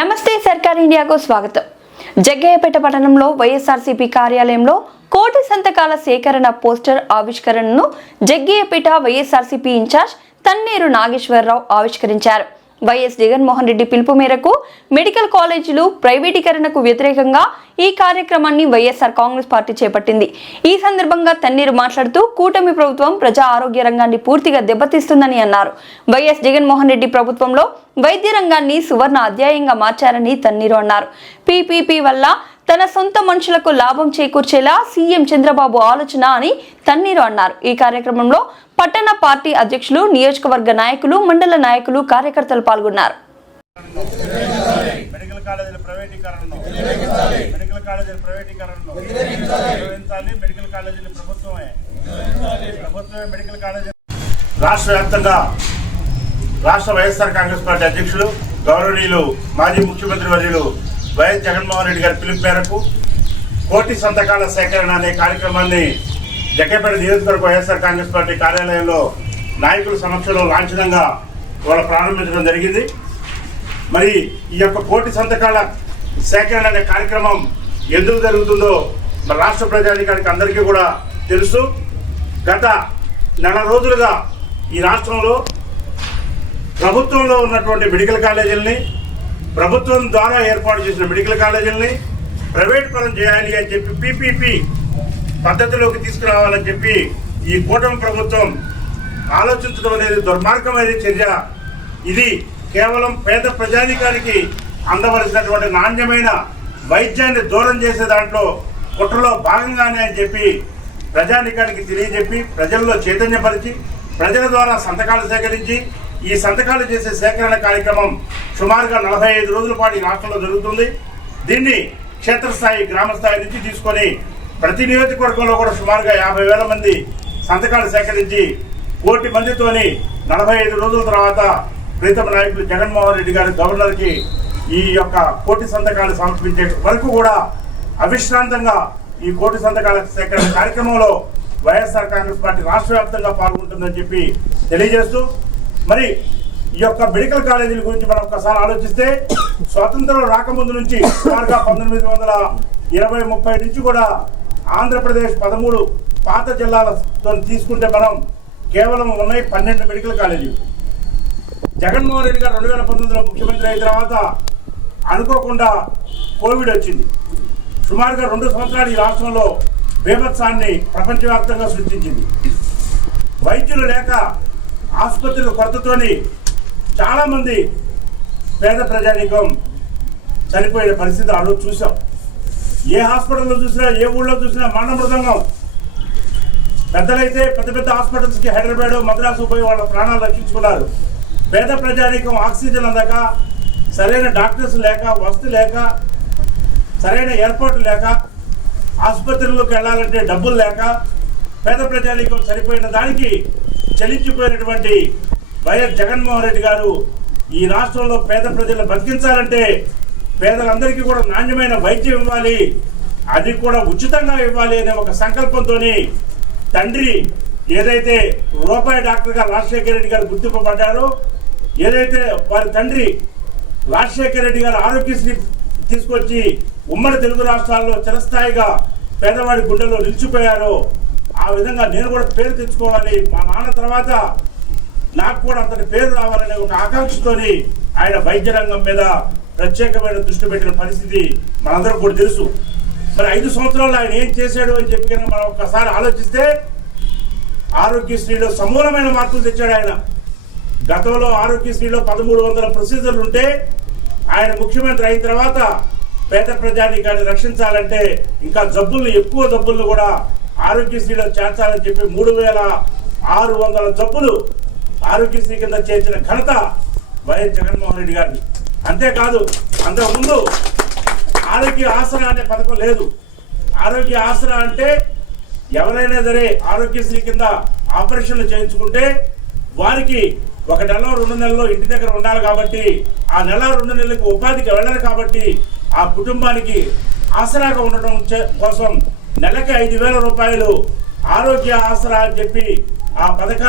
నమస్తే సర్కార్ ఇండియాకు స్వాగతం. జగ్గయ్యపేట పట్టణంలో వైఎస్ఆర్సీపీ కార్యాలయంలో కోటి సంతకాల సేకరణ పోస్టర్ ఆవిష్కరణను జగ్గయ్యపేట వైఎస్ఆర్సీపీ ఇన్ఛార్జ్ తన్నేరు నాగేశ్వరరావు ఆవిష్కరించారు. వైఎస్ జగన్మోహన్ రెడ్డి పిలుపు మేరకు మెడికల్ కాలేజీలు ప్రైవేటీకరణకు వ్యతిరేకంగా ఈ కార్యక్రమాన్ని వైఎస్ఆర్ కాంగ్రెస్ పార్టీ చేపట్టింది. ఈ సందర్భంగా తన్నీరు మాట్లాడుతూ కూటమి ప్రభుత్వం ప్రజా ఆరోగ్య రంగాన్ని పూర్తిగా దెబ్బతీస్తుందని అన్నారు. వైఎస్ జగన్మోహన్ రెడ్డి ప్రభుత్వంలో వైద్య రంగాన్ని సువర్ణ అధ్యాయంగా మార్చారని తన్నీరు అన్నారు. పీపీపీ వల్ల తన సొంత మనుషులకు లాభం చేకూర్చేలా సీఎం చంద్రబాబు ఆలోచన అని తన్నీరు అన్నారు. ఈ కార్యక్రమంలో పట్టణ పార్టీ అధ్యక్షులు, నియోజకవర్గ నాయకులు, మండల నాయకులు, కార్యకర్తలు పాల్గొన్నారు. రాష్ట్ర వ్యాప్తంగా రాష్ట్ర వైఎస్ఆర్ కాంగ్రెస్ పార్టీ అధ్యక్షులు గౌరవనీయులు మాజీ ముఖ్యమంత్రి వర్యులు వైఎస్ జగన్మోహన్ రెడ్డి గారి పిలుపు మేరకు కోటి సంతకాల సేకరణ అనే కార్యక్రమాన్ని జగ్గయ్యపేట నియోజకవర్గ వైఎస్ఆర్ కాంగ్రెస్ పార్టీ కార్యాలయంలో నాయకుల సమక్షంలో లాంఛనంగా వాళ్ళు ప్రారంభించడం జరిగింది. మరి ఈ యొక్క కోటి సంతకాల సేకరణ అనే కార్యక్రమం ఎందుకు జరుగుతుందో మన రాష్ట్ర ప్రజానికానికి అందరికీ కూడా తెలుసు. గత నెల రోజులుగా ఈ రాష్ట్రంలో ప్రభుత్వంలో ఉన్నటువంటి మెడికల్ కాలేజీలని, ప్రభుత్వం ద్వారా ఏర్పాటు చేసిన మెడికల్ కాలేజీలని ప్రైవేట్ పరం చేయాలి అని చెప్పి పీపీపీ పద్ధతిలోకి తీసుకురావాలని చెప్పి ఈ కూటమి ప్రభుత్వం ఆలోచించడం అనేది దుర్మార్గమైన చర్య. ఇది కేవలం పేద ప్రజానికానికి అందవలసినటువంటి నాణ్యమైన వైద్యాన్ని దూరం చేసే దాంట్లో కుట్రలో భాగంగానే అని చెప్పి ప్రజానికానికి తెలియజెప్పి ప్రజల్లో చైతన్యపరిచి ప్రజల ద్వారా సంతకాలు సేకరించి ఈ సంతకాలు చేసే సేకరణ కార్యక్రమం సుమారుగా 45 రోజుల పాటు ఈ రాష్ట్రంలో జరుగుతుంది. దీన్ని క్షేత్రస్థాయి, గ్రామ స్థాయి నుంచి తీసుకొని ప్రతి నియోజకవర్గంలో కూడా సుమారుగా 50,000 మంది సంతకాలు సేకరించి 1 కోటి మందితోని 45 రోజుల తర్వాత ప్రీతమ నాయకులు జగన్మోహన్ రెడ్డి గారి గవర్నర్కి ఈ యొక్క కోటి సంతకాలు సమర్పించే వరకు కూడా అవిశ్రాంతంగా ఈ కోటి సంతకాల సేకరణ కార్యక్రమంలో వైఎస్ఆర్ కాంగ్రెస్ పార్టీ రాష్ట్ర వ్యాప్తంగా పాల్గొంటుందని చెప్పి తెలియజేస్తూ, మరి ఈ యొక్క మెడికల్ కాలేజీల గురించి మనం ఒక్కసారి ఆలోచిస్తే స్వాతంత్రం రాకముందు నుంచి సుమారుగా 1920-30 నుంచి కూడా ఆంధ్రప్రదేశ్ 13 పాత జిల్లాలతో తీసుకుంటే మనం కేవలం ఉన్నాయి 12 మెడికల్ కాలేజీలు. జగన్మోహన్ రెడ్డి గారు 2019లో ముఖ్యమంత్రి అయిన తర్వాత అనుకోకుండా కోవిడ్ వచ్చింది. సుమారుగా 2 సంవత్సరాలు ఈ రాష్ట్రంలో బీభత్సాన్ని ప్రపంచవ్యాప్తంగా సృష్టించింది. వైద్యులు లేక ఆసుపత్రుల కొరతతోని చాలామంది పేద ప్రజానీకం చనిపోయిన పరిస్థితి ఆ రోజు చూసాం. ఏ హాస్పిటల్లో చూసినా, ఏ ఊళ్ళో చూసినా మరణ మృదంగం. పెద్దలైతే పెద్ద పెద్ద హాస్పిటల్స్కి హైదరాబాద్, మద్రాసు పోయి వాళ్ళ ప్రాణాలు రక్షించుకున్నారు. పేద ప్రజానీకం ఆక్సిజన్ అందక, సరైన డాక్టర్స్ లేక, వసతి లేక, సరైన ఏర్పాట్లు లేక, ఆసుపత్రుల్లోకి వెళ్ళాలంటే డబ్బులు లేక పేద ప్రజానీకం చనిపోయిన దానికి చలించిపోయినటువంటి వైఎస్ జగన్మోహన్ రెడ్డి గారు ఈ రాష్ట్రంలో పేద ప్రజలను బతికించాలంటే పేదలందరికీ కూడా నాణ్యమైన వైద్యం ఇవ్వాలి, అది కూడా ఉచితంగా ఇవ్వాలి అనే ఒక సంకల్పంతో తండ్రి ఏదైతే రూపాయి డాక్టర్గా రాజశేఖర రెడ్డి గారు గుర్తింపబడ్డారో, ఏదైతే వారి తండ్రి రాజశేఖర రెడ్డి గారు ఆరోగ్యశ్రీ తీసుకొచ్చి ఉమ్మడి తెలుగు రాష్ట్రాల్లో చిరస్థాయిగా పేదవాడి గుండెల్లో నిలిచిపోయారో, ఆ విధంగా నేను కూడా పేరు తెచ్చుకోవాలి, మా నాన్న తర్వాత నాకు కూడా అంతటి పేరు రావాలనే ఒక ఆకాంక్షతోని ఆయన వైద్య రంగం మీద ప్రత్యేకమైన దృష్టి పెట్టిన పరిస్థితి మనందరం కూడా తెలుసు. మరి 5 సంవత్సరాలు ఆయన ఏం చేశాడు అని చెప్పి మనం ఒక్కసారి ఆలోచిస్తే ఆరోగ్యశ్రీలో సమూలమైన మార్పులు తెచ్చాడు ఆయన. గతంలో ఆరోగ్యశ్రీలో 1300 ప్రొసీజర్లు ఉంటే ఆయన ముఖ్యమంత్రి అయిన తర్వాత పేద ప్రజానీకాన్ని రక్షించాలంటే ఇంకా ఎక్కువ జబ్బులను కూడా ఆరోగ్యశ్రీలో చేర్చాలని చెప్పి 3600 జబ్బులు ఆరోగ్యశ్రీ కింద చేర్చిన ఘనత వైఎస్ జగన్మోహన్ రెడ్డి గారిని. అంతేకాదు, అంతకుముందు ఆరోగ్య ఆసరా అనే పథకం లేదు. ఆరోగ్య ఆసరా అంటే ఎవరైనా సరే ఆరోగ్యశ్రీ కింద ఆపరేషన్లు చేయించుకుంటే వారికి 1 నెల 2 నెలల్లో ఇంటి దగ్గర ఉండాలి కాబట్టి, ఆ నెల 2 నెలలకు ఉపాధికి వెళ్ళరు కాబట్టి ఆ కుటుంబానికి ఆసరాగా ఉండటం కోసం నెలకి 5,000 రూపాయలు ఆరోగ్య ఆసరా అని చెప్పి ఆ పథకాన్ని